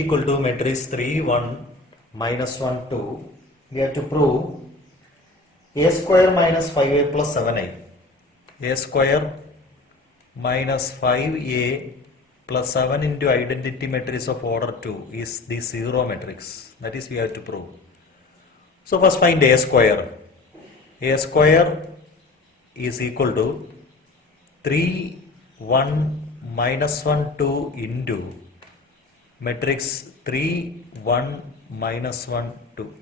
equal to matrix 3, 1, minus 1, 2. We have to prove a square minus 5a plus 7a. A square minus 5a plus 7 into identity matrix of order 2 is the zero matrix. That is we have to prove. So first find a square. A square is equal to 3, 1, minus 1, 2 into matrix 3, 1, minus 1, 2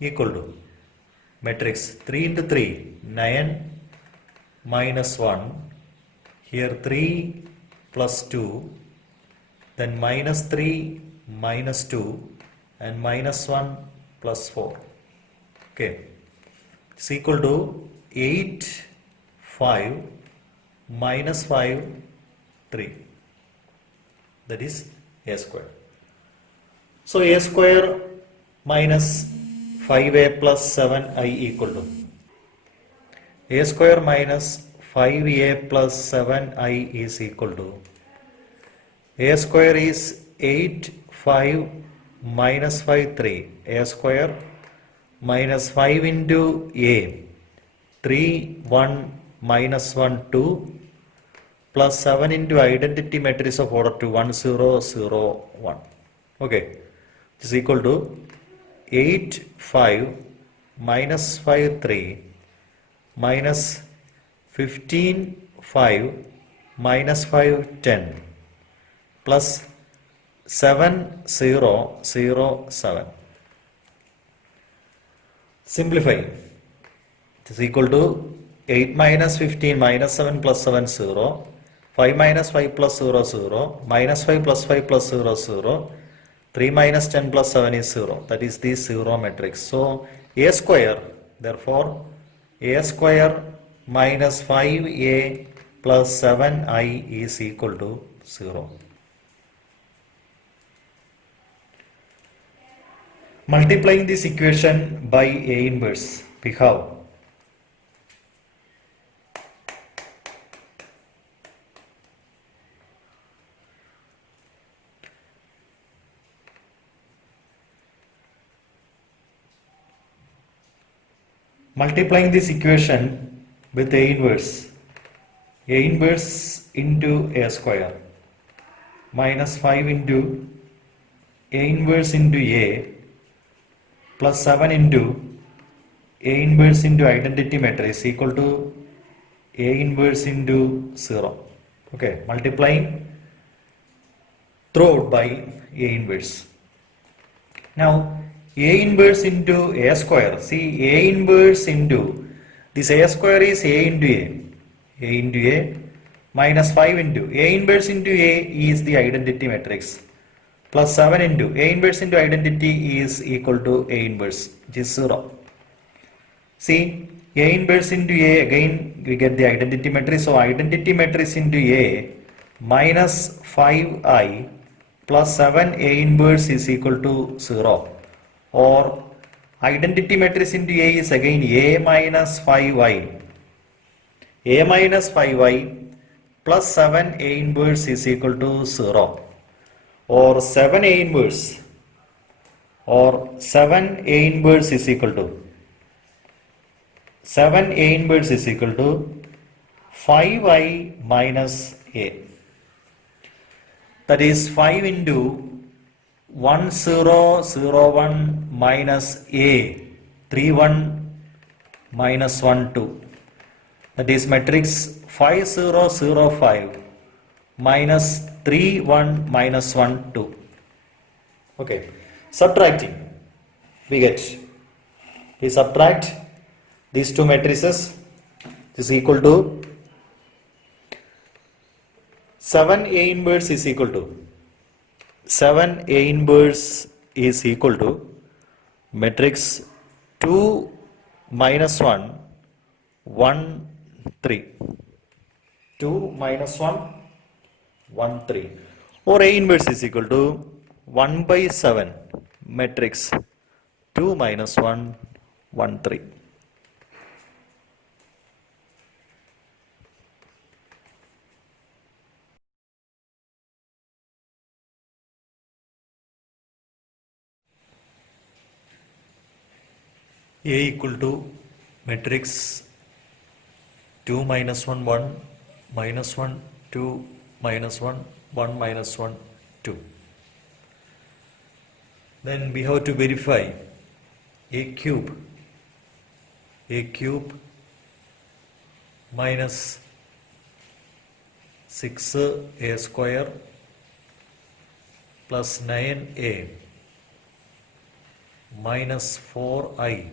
equal to matrix 3 into 3, 9, minus 1, here 3 plus 2, then minus 3, minus 2, and minus 1 plus 4. Okay, it's equal to 8, 5, minus 5, 3. That is a square. So a square minus 5a plus 7i equal to a square minus 5a plus 7i is equal to a square is 8, 5, minus 5, 3. A square minus 5 into a, 3, 1, minus 1, 2, plus 7 into identity matrix of order 2, 1, 0, 0, 1. Okay, this is equal to 8, 5, minus 5, 3, minus 15, 5, minus 5, 10, plus 7, 0, 0, 7. Simplify. It is equal to 8 minus 15 minus 7 plus 7, 0. 5 minus 5 plus 0, 0. Minus 5 plus 5 plus 0, 0. 3 minus 10 plus 7 is 0. That is the zero matrix. So a square, therefore a square minus 5a plus 7i is equal to 0. Multiplying this equation by A inverse, we have multiplying this equation with A inverse into A square minus 5 into A inverse into A plus 7 into A inverse into identity matrix equal to A inverse into 0. Okay, multiplying throughout by A inverse. Now A inverse into A square. See, A inverse into this A square is A into A into A minus 5 into A inverse into A is the identity matrix plus 7 into A inverse into identity is equal to A inverse, which is 0. See, A inverse into A, again we get the identity matrix. So identity matrix into A minus 5i plus 7 A inverse is equal to 0. Or identity matrix into A is again A minus 5i. A minus 5i plus 7 A inverse is equal to 0. Or 7A inverse is equal to 7A inverse is equal to 5i minus A. That is 5 into 1, 0, 0, 1 minus A, 3, 1 minus 1, 2. That is matrix 5, 0, 0, 5 minus 3, 1 minus 1, 2. Okay, subtracting, we get, we subtract these two matrices. This is equal to 7A inverse is equal to 7A inverse is equal to matrix 2 minus 1, 1, 3. 2 minus 1, 1, 3. Or A inverse is equal to 1 by 7 matrix 2 minus 1, 1, 3. A equal to matrix 2 minus 1 1 minus 1 2 minus 1 1 minus 1 2. Then we have to verify a cube minus 6a square plus 9a minus 4i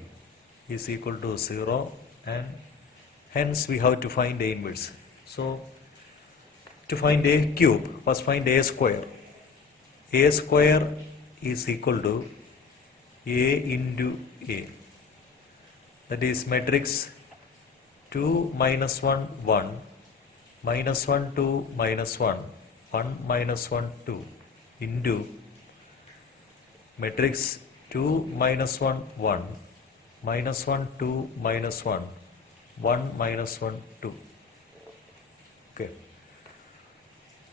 is equal to 0, and hence we have to find a inverse. So to find a cube, first find a square. A square is equal to a into a, that is matrix 2 minus 1 1 minus 1 2 minus 1 1 minus 1 2 into matrix 2 minus 1 1 minus 1 2 minus 1 1 minus 1 2. Okay,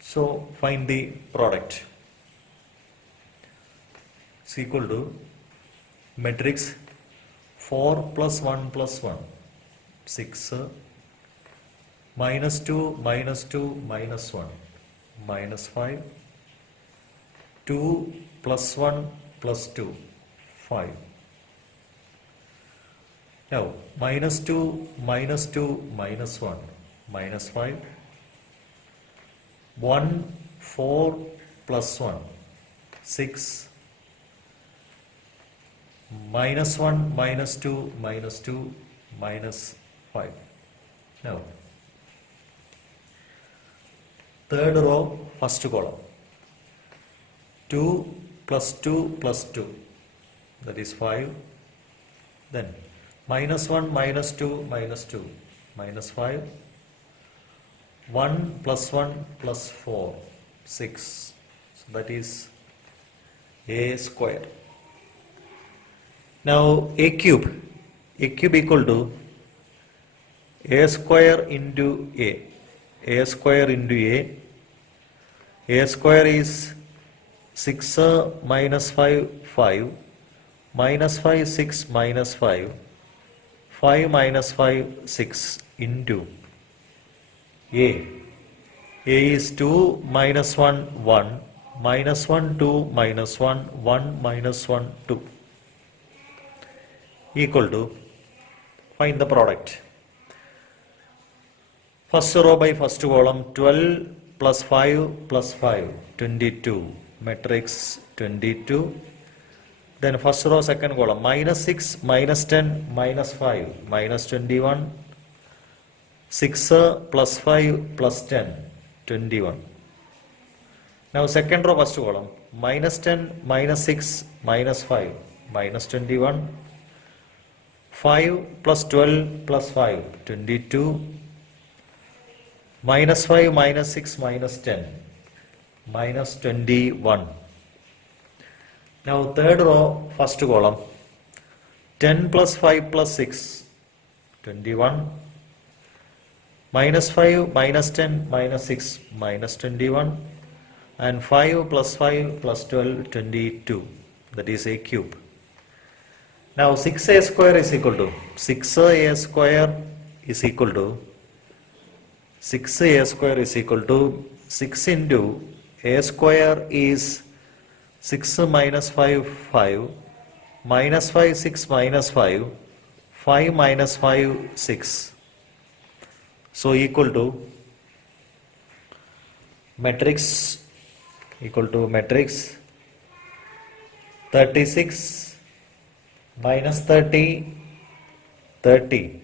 so find the product. It's equal to matrix 4 plus 1 plus 1 6 minus 2 minus 2 minus 1 minus 5 2 plus 1 plus 2 5. Now minus 2 minus 2 minus 1 minus 5 1 4 plus 1 6 minus 1 minus 2 minus 2 minus 5. Now third row, first column, 2 plus 2 plus 2, that is 5. Then minus 1 minus 2 minus 2 minus 5. 1 plus 1 plus 4 6, so that is a square. Now a cube equal to a square into a square into a square is 6 minus 5 5 minus 5 6 minus 5 5 minus 5 6 into a is 2 minus 1 1 minus 1 2 minus 1 1 minus 1 2 equal to, find the product. First row by first column, 12 plus 5 plus 5 22, matrix 22. Then first row second column, minus 6 minus 10 minus 5 minus 21, 6 plus 5 plus 10 21. Now second row first column, minus 10 minus 6 minus 5 minus 21, 5 plus 12 plus 5 22, minus 5 minus 6 minus 10 minus 21. Now third row first column, 10 plus 5 plus 6 21, minus 5 minus 10 minus 6 minus 21, and 5 plus 5 plus 12 22, that is a cube. Now 6a square is equal to 6a square is equal to 6a square is equal to 6 into a square is 6 minus 5 5 minus 5 6 minus 5 5 minus 5 6, so equal to matrix 36 minus 30 30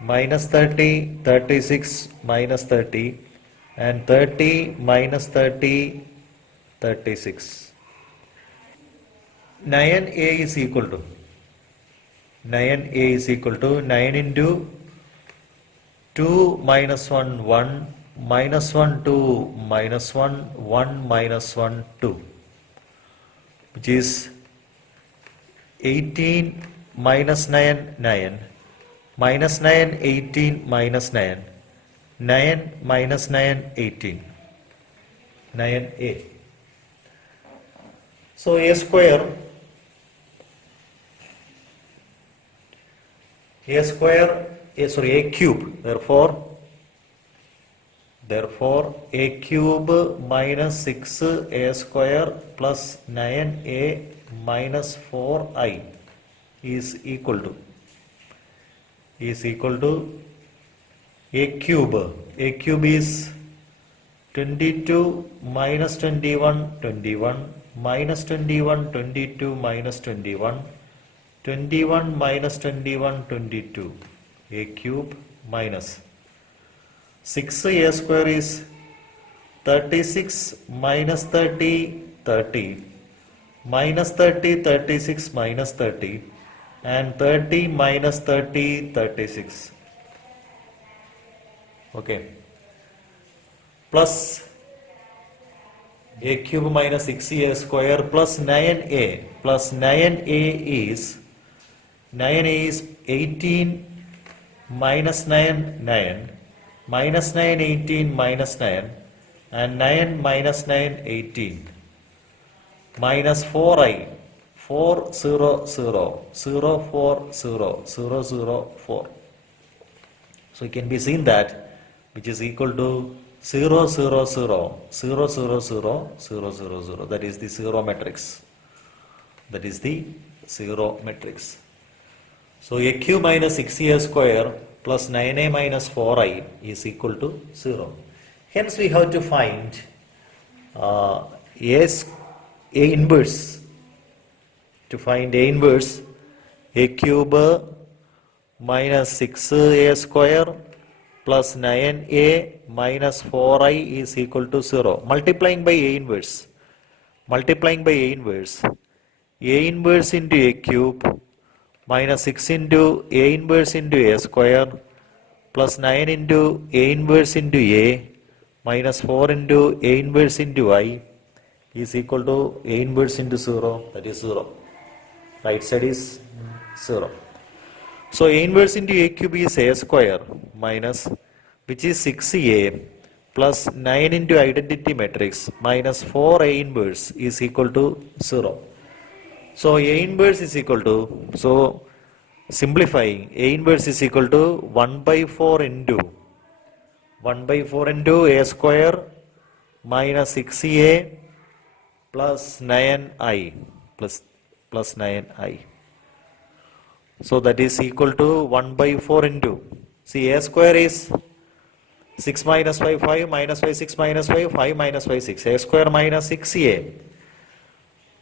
minus 30 36 minus 30 and 30 minus 30 36. 9a is equal to 9 into 2 minus 1 1 minus 1 2 minus 1 1 minus 1 2, which is 18 minus 9 9 minus 9 18 minus 9 9 minus 9 18 9a. So a square a square, a cube. Therefore, a cube minus 6a square plus 9a minus 4i is equal to a cube. A cube is 22 minus 21, 21 minus 21, 22 minus 21, 21 minus 21, 22. A cube minus 6a square is 36 minus 30, 30 minus 30, 36 minus 30 and 30 minus 30, 36. Okay. Plus a cube minus 6a square plus 9a plus 9a is 18 minus 9 9 minus 9 18 minus 9 and 9 minus 9 18 minus 4i 4 0 0 0 4 0 0 0 4. So it can be seen that which is equal to 0 0 0 0 0 0 0 0 0. That is the zero matrix. That is the zero matrix. So a cube minus 6a square plus 9a minus 4i is equal to 0. Hence we have to find a inverse. To find a inverse, a cube minus 6a square plus 9a minus 4i is equal to 0. Multiplying by a inverse. Multiplying by a inverse. A inverse into a cube minus 6 into a inverse into a square plus 9 into a inverse into a minus 4 into a inverse into I is equal to a inverse into 0, that is 0. Right side is 0. So a inverse into a cube is a square minus, which is 6a plus 9 into identity matrix minus 4a inverse is equal to 0. So a inverse is equal to, so simplifying, a inverse is equal to 1 by 4 into a square minus 6a plus 9i plus 9i. So that is equal to 1 by 4 into, see a square is 6 minus 5, 5 minus 5, 6 minus 5, 5 minus 5, 6. A square minus 6a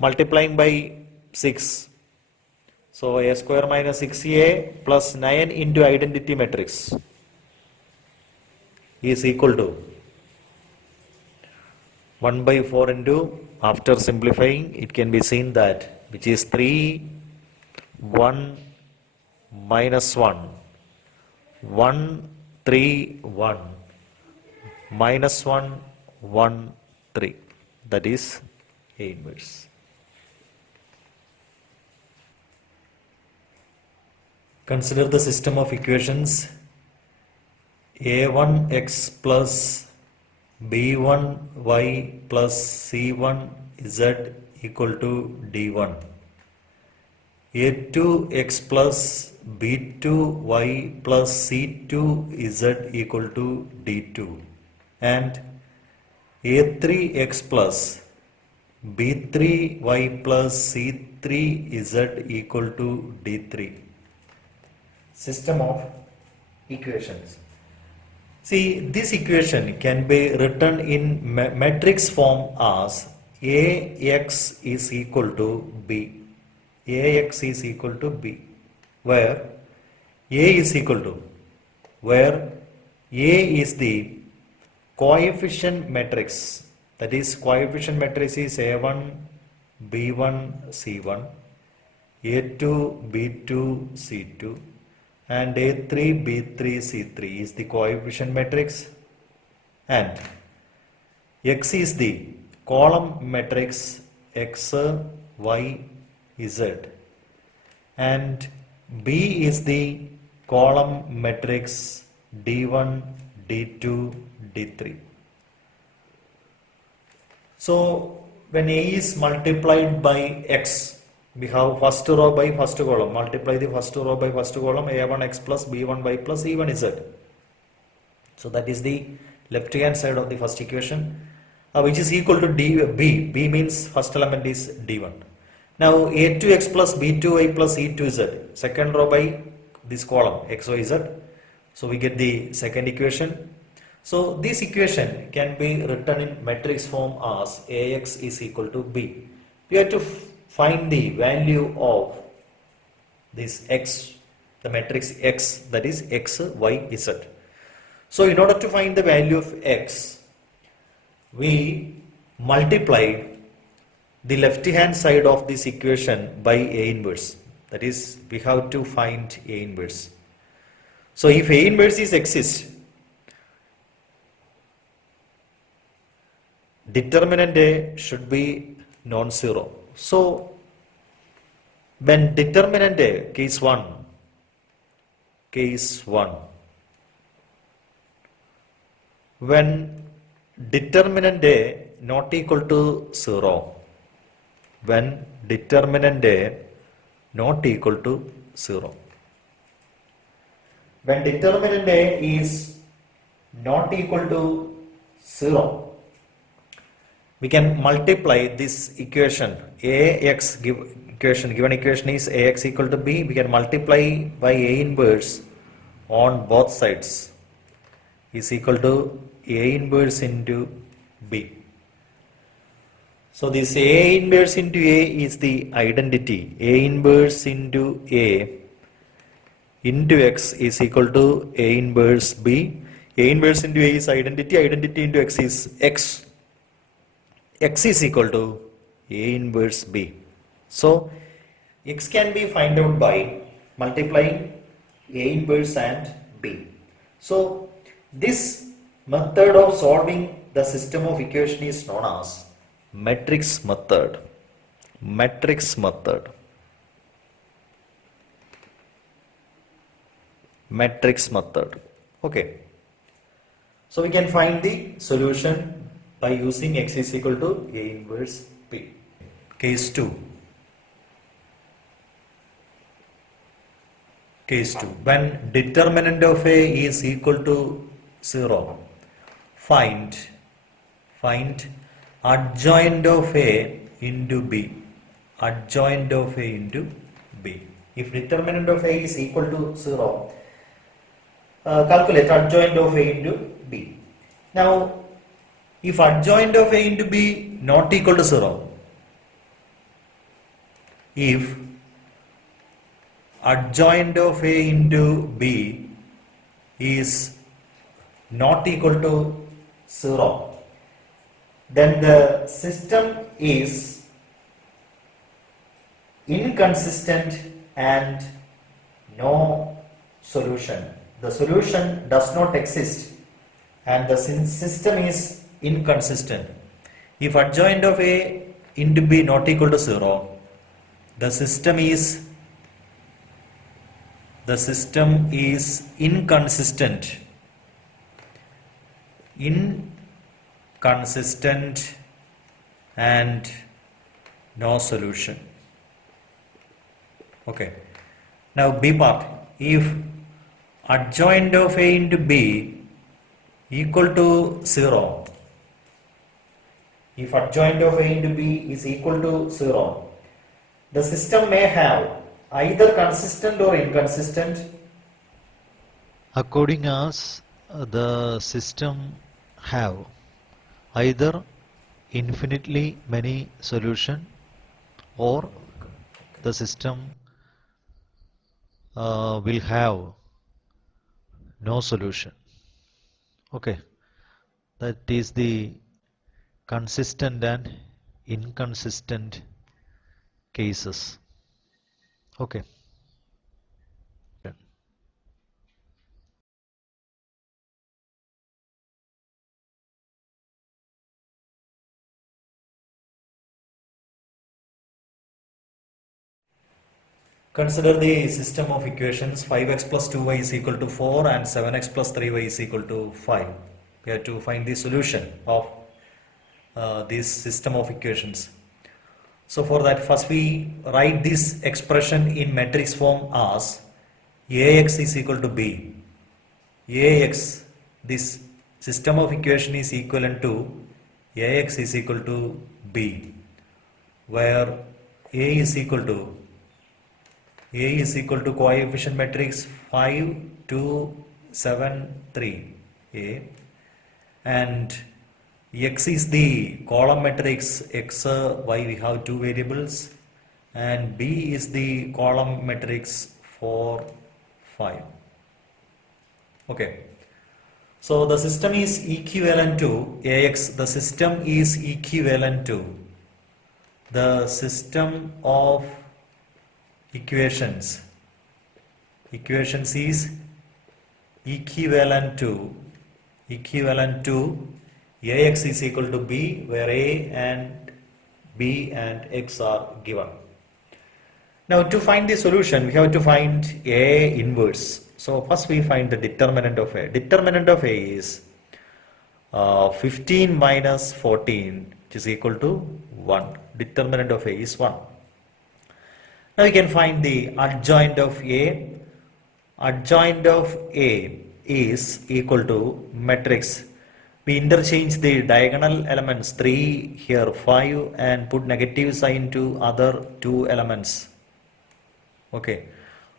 multiplying by 6. So a square minus 6a plus 9 into identity matrix is equal to 1 by 4 into, after simplifying it can be seen that, which is 3, 1 minus 1, 1, 3, 1 minus 1, 1, 3. That is A inverse. Consider the system of equations a1x plus b1y plus c1z equal to d1, a2x plus b2y plus c2z equal to d2, and a3x plus b3y plus c3z equal to d3. System of equations. See, this equation can be written in matrix form as ax is equal to b. Ax is equal to b, where a is equal to, where a is the coefficient matrix, that is coefficient matrix is a1, b1, c1, a2, b2, c2, and a3, b3, c3 is the coefficient matrix, and x is the column matrix x, y, z, and b is the column matrix d1, d2, d3. So when a is multiplied by x, We have first row by first column. Multiply the first row by first column. A1x plus b1y plus e1z. So that is the left hand side of the first equation, which is equal to b. B means first element is d1. Now a2x plus b2y plus e2z. Second row by this column xyz. So we get the second equation. So this equation can be written in matrix form as Ax is equal to b. You have to find the value of this x, the matrix x, that is x, y, z. So in order to find the value of x, we multiply the left hand side of this equation by A inverse. That is, we have to find A inverse. So if A inverse is exists, determinant A should be non-zero. So when determinant A, case 1, when determinant A not equal to 0, when determinant A not equal to 0, when determinant A is not equal to 0, we can multiply this equation. Given equation is Ax equal to b. We can multiply by A inverse on both sides is equal to A inverse into b. So this A inverse into A is the identity. A inverse into A into x is equal to A inverse b. A inverse into A is identity. Identity into x is x. X is equal to A inverse b. So x can be found out by multiplying A inverse and b. So this method of solving the system of equation is known as matrix method. Matrix method. Matrix method. Okay. So we can find the solution by using x is equal to A inverse b. Case 2. Case 2. When determinant of A is equal to 0, find adjoint of A into B. Adjoint of A into B. If determinant of A is equal to 0, calculate adjoint of A into B. Now, if adjoint of A into B not equal to 0, if adjoint of A into B is not equal to 0, then the system is inconsistent and no solution. The solution does not exist and the system is inconsistent. If adjoint of A into B not equal to 0, the system is inconsistent and no solution. Okay. Now B part. If adjoint of A into B equal to 0, if adjoint of A into B is equal to 0, the system may have either consistent or inconsistent. According as the system have either infinitely many solution or the system will have no solution. Okay, that is the consistent and inconsistent cases. Okay. Consider the system of equations 5x plus 2y is equal to 4 and 7x plus 3y is equal to 5. We have to find the solution of this system of equations. So for that, first we write this expression in matrix form as Ax is equal to B. Ax, this system of equation is equivalent to Ax is equal to B, where A is equal to coefficient matrix 5, 2, 7, 3 A, and X is the column matrix X, Y we have two variables, and B is the column matrix 4, 5. Okay. So the system is equivalent to Ax, the system is equivalent to the system of equations is equivalent to Ax is equal to B, where A and B and X are given. Now to find the solution, we have to find A inverse. So first we find the determinant of A. Determinant of A is 15 minus 14, which is equal to 1. Determinant of A is 1. Now we can find the adjoint of A. Adjoint of A is equal to matrix. We interchange the diagonal elements 3 here 5 and put negative sign to other two elements. Okay,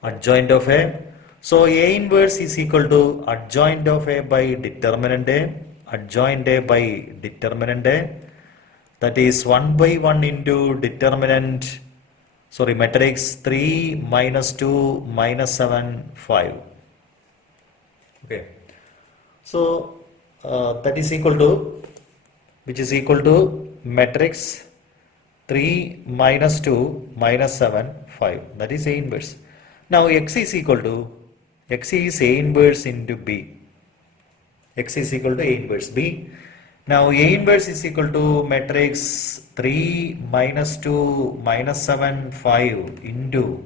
adjoint of A. So A inverse is equal to adjoint of A by determinant A, adjoint A by determinant A. That is 1 by 1 into determinant, matrix 3 minus 2 minus 7 5. Okay, so that is equal to, which is equal to matrix 3 minus 2 minus 7 5. That is A inverse. Now X is equal to, X is A inverse into B. X is equal to A inverse B. Now A inverse is equal to matrix 3 minus 2 minus 7 5 into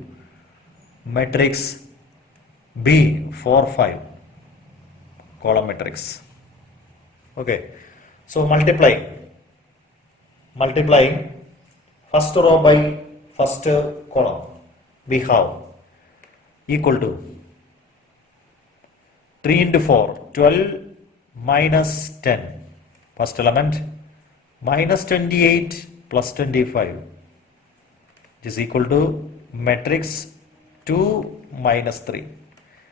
matrix B 4 5, column matrix. Okay, so multiplying first row by first column, we have equal to 3 into 4, 12 minus 10, first element, minus 28 plus 25, which is equal to matrix 2 minus 3.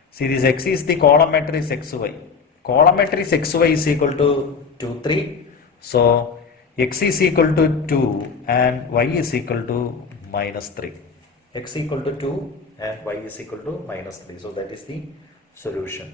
See, this X is the column matrix XY. Column matrix XY is equal to 2, 3. So X is equal to 2 and Y is equal to minus 3. X equal to 2 and Y is equal to minus 3. So that is the solution.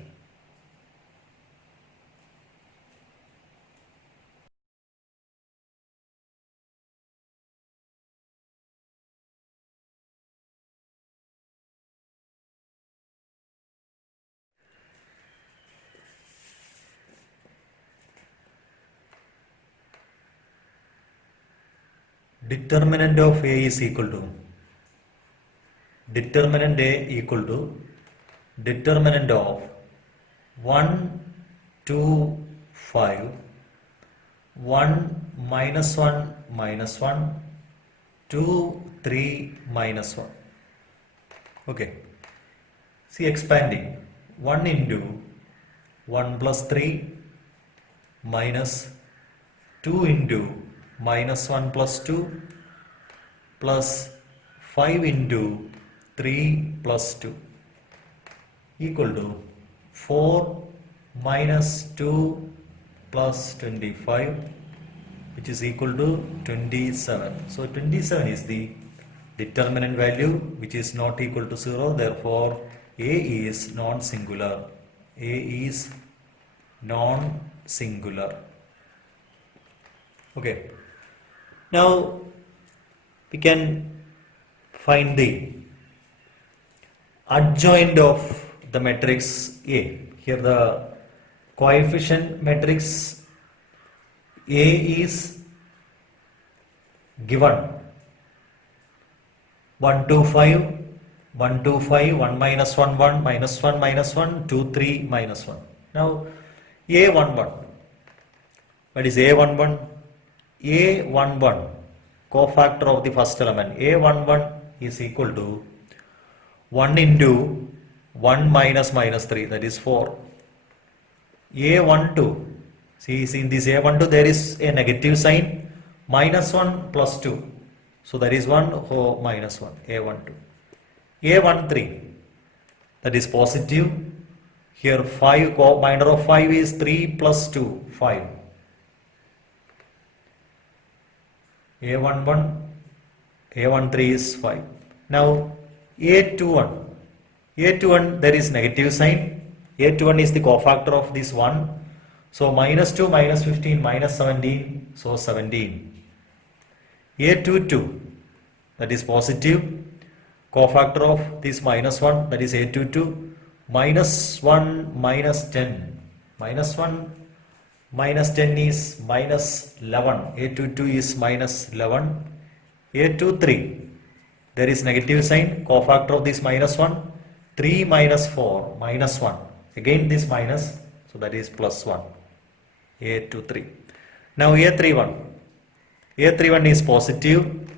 Determinant of A is equal to, determinant A equal to determinant of 1, 2, 5, 1 minus 1 minus 1, 2, 3 minus 1. Okay. See, expanding 1 into 1 plus 3 minus 2 into minus 1 plus 2 plus 5 into 3 plus 2 equal to 4 minus 2 plus 25, which is equal to 27. So 27 is the determinant value, which is not equal to 0. Therefore A is non-singular. A is non-singular. Okay. Now we can find the adjoint of the matrix A. Here the coefficient matrix A is given 1, 2, 5, 1, 2, 5, 1 minus 1, 1, minus 1, minus 1, 2, 3, minus 1. Now A11. What is A11? A11 cofactor of the first element. A11 is equal to 1 into 1 minus minus 3, that is 4. A12, see in this A12 there is a negative sign, minus 1 plus 2. So that is 1 or minus 1, A12. A13, that is positive. Here 5, co-binder of 5 is 3 plus 2, 5. A11, A13 is 5. Now A21, A21 there is negative sign. A21 is the cofactor of this 1. So minus 2 minus 15 minus 17, so 17. A22, that is positive, cofactor of this minus 1, that is A22. Minus 1 minus 10, minus 1 minus 10 is minus 11, A22 is minus 11. A23, there is negative sign, cofactor of this minus 1, 3 minus 4, minus 1, again this minus, so that is plus 1, A23. Now A31, A31 is positive,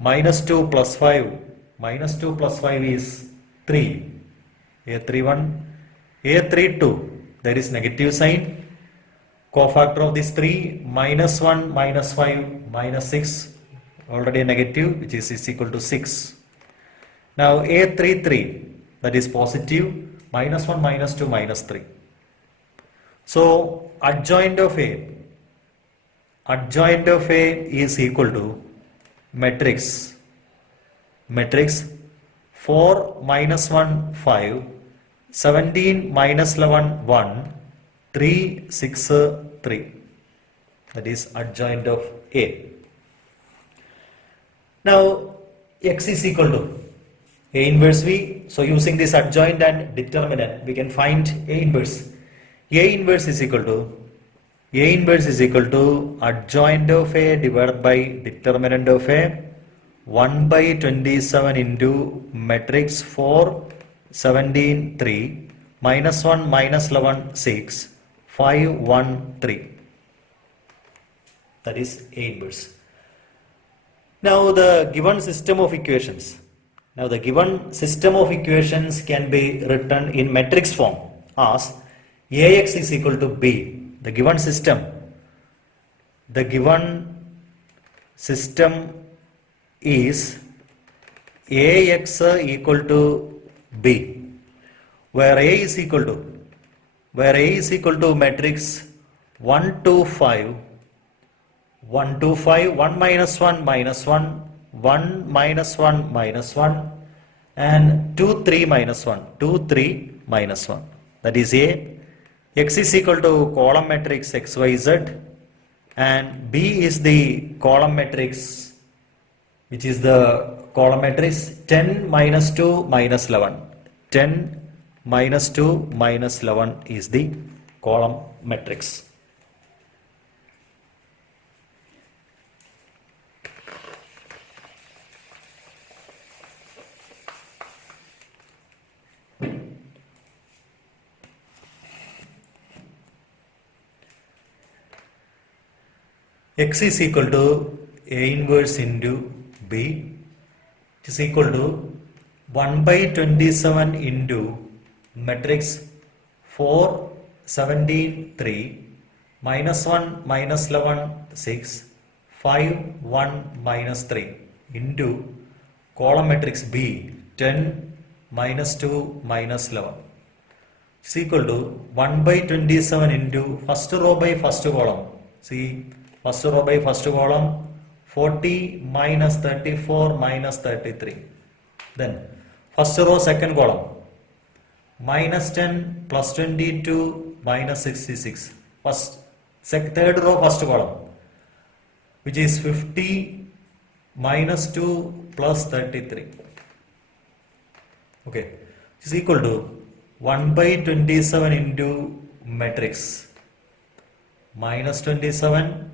minus 2 plus 5, minus 2 plus 5 is 3, A31. A32, there is negative sign, cofactor of this 3, minus 1 minus 5 minus 6, already a negative, which is equal to 6. Now A33, that is positive, minus 1 minus 2 minus 3. So adjoint of A is equal to matrix 4 minus 1 5, 17 minus 11 1, 3 6 3, that is adjoint of A. Now X is equal to A inverse V. So using this adjoint and determinant we can find A inverse. A inverse is equal to adjoint of A divided by determinant of A, 1 by 27 into matrix 4 17 3, minus 1 minus 11 6, 5 1 3, that is A inverse. Now the given system of equations can be written in matrix form as Ax is equal to B. The given system is Ax equal to B, where A is equal to matrix 1 2 5, 1 2 5, 1 minus 1 minus 1, 1 minus 1 minus 1, and 2 3 minus 1, 2 3 minus 1, that is A. X is equal to column matrix X Y Z, and B is the column matrix, which is the column matrix 10 minus 2 minus 11. 10 minus 2 minus 11 is the column matrix. X is equal to A inverse into B, which is equal to 1 by 27 into matrix 4 17 3, minus 1 minus 11 6, 5 1 minus 3 into column matrix B 10 minus 2 minus 11 is equal to 1 by 27 into first row by first column. See, first row by first column 40 minus 34 minus 33. Then first row second column minus 10 plus 22 minus 66. Third row first column, which is 50 minus 2 plus 33. Okay, is equal to 1 by 27 into matrix minus 27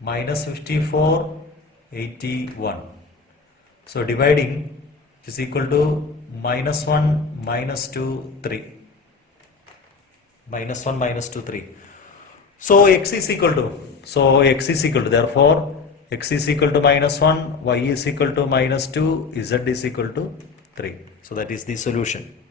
minus 54 81. So dividing is equal to minus 1 minus 2 3, minus 1 minus 2 3. So x is equal to therefore x is equal to minus 1, y is equal to minus 2, z is equal to 3. So that is the solution.